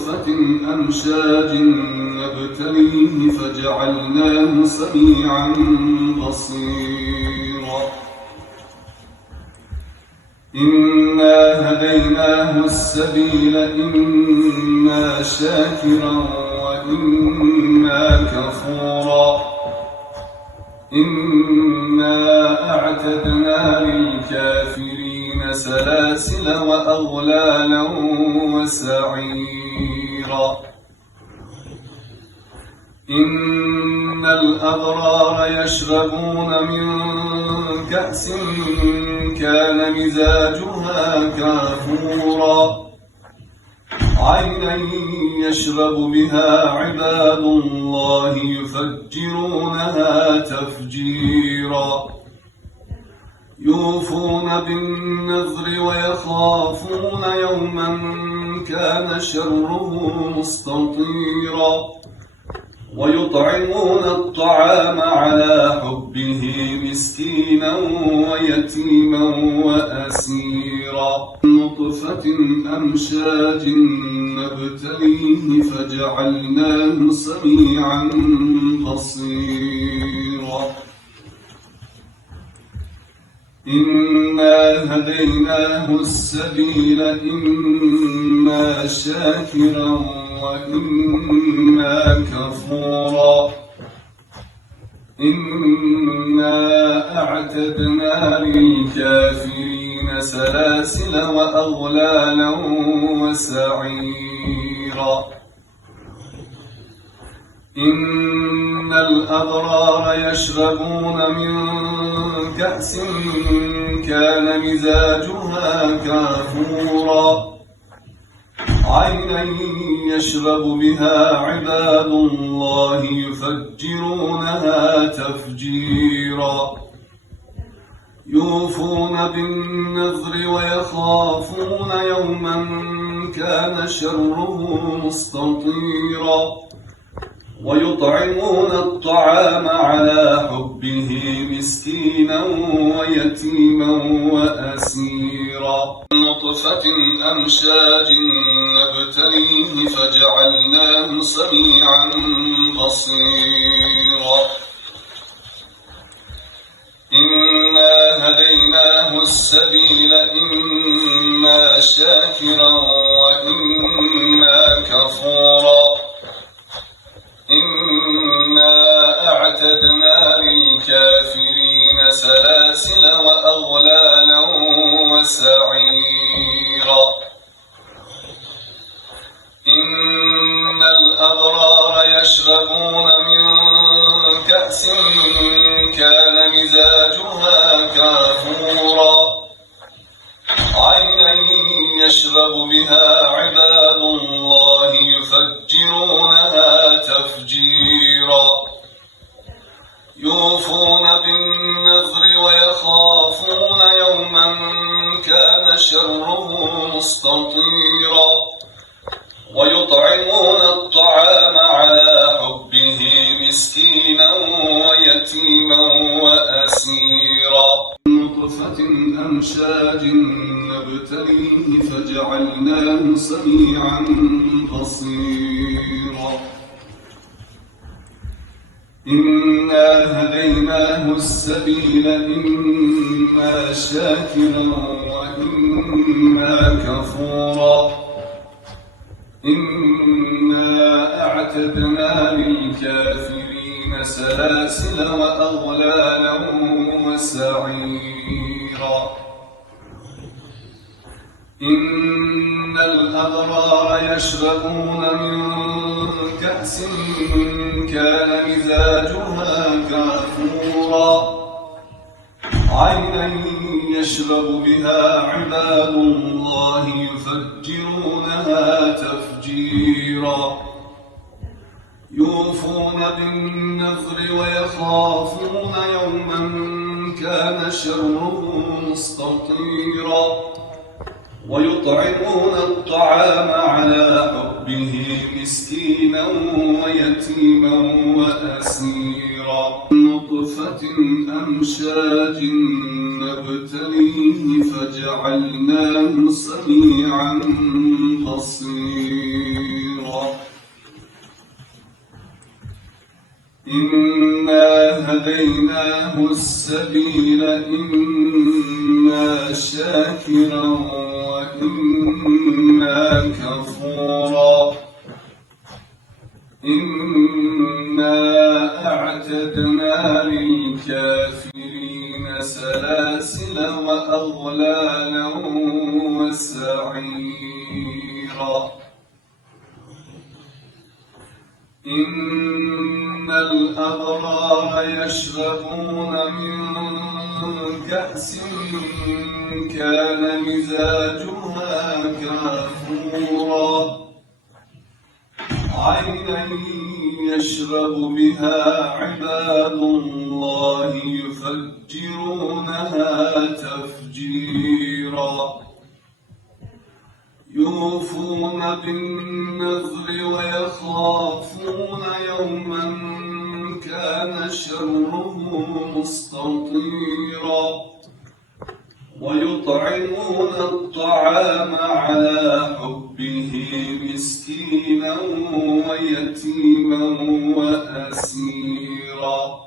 نطفة أمشاج نبتليه فجعلناه سميعا بصيرا إنا هديناه السبيل إما شاكرا وإما كفورا إنا أعتدنا للكافرين سلاسل وأغلالا وسعيرا إن الأبرار يشربون من كأس كان مزاجها كافورا عينا يشرب بها عباد الله يفجرونها تفجيرا يوفون بالنذر ويخافون يوما كان شره مستطيرا ويطعمون الطعام على حبه مسكينا ويتيما وأسيرا نطفة أمشاج نبتليه فجعلناه سميعا بصيرا إنا هديناه السبيل إما شاكرا وإما كفورا إنا أعتدنا للكافرين سلاسل وأغلالا وسعيرا إن الأبرار يشربون من كأس كان مزاجها كافورا عينا يشرب بها عباد الله يفجرونها تفجيرا يوفون بالنذر ويخافون يوما كان شره مستطيرا ويطعمون الطعام على حبه مسكينا ويتيما وأسيرا نطفة أمشاج نبتليه فجعلناه سميعا بصيرا إنا هديناه السبيل إما شاكرا وإما كفورا إنا أعتدنا للكافرين سلاسل وأغلالا وسعيرا إن الأبرار يشربون من كأس كان مزاجها كافورا عينا يشرب بها عباد الله يفجرونها تفجيرا يوفون بالنذر ويخافون يوما كان شره مستطيرا ويطعمون الطعام على حبه مسكينا ويتيما وأسيرا نطفة أمشاج نبتليه فجعلناه سميعا بصيرا إنا هديناه السبيل إما شاكرا وإما كفورا إنا أعتدنا للكافرين سلاسل وأغلالا وسعيرا إن الأبرار يشربون من كأس كان مزاجها كافورا عينا يشرب بها عباد الله يفجرونها تفجيرا يوفون بالنذر ويخافون يوما كان شره مستطيرا ويطعمون الطعام على حبه مسكينا ويتيما وأسيرا نطفة أمشاج نبتليه فجعلناه سميعا بصيرا إنا هديناه السبيل إما شاكرا وإما كفورا إنا أعتدنا للكافرين سلاسل وأغلالا وسعيرا إن الأبرار يشربون من كأس كان مزاجها كافورا عينا يشرب بها عباد الله يفجرونها تفجيرا يوفون بالنذر ويخافون يوما كان شره مستطيرا ويطعمون الطعام على حبه مسكينا ويتيما وأسيرا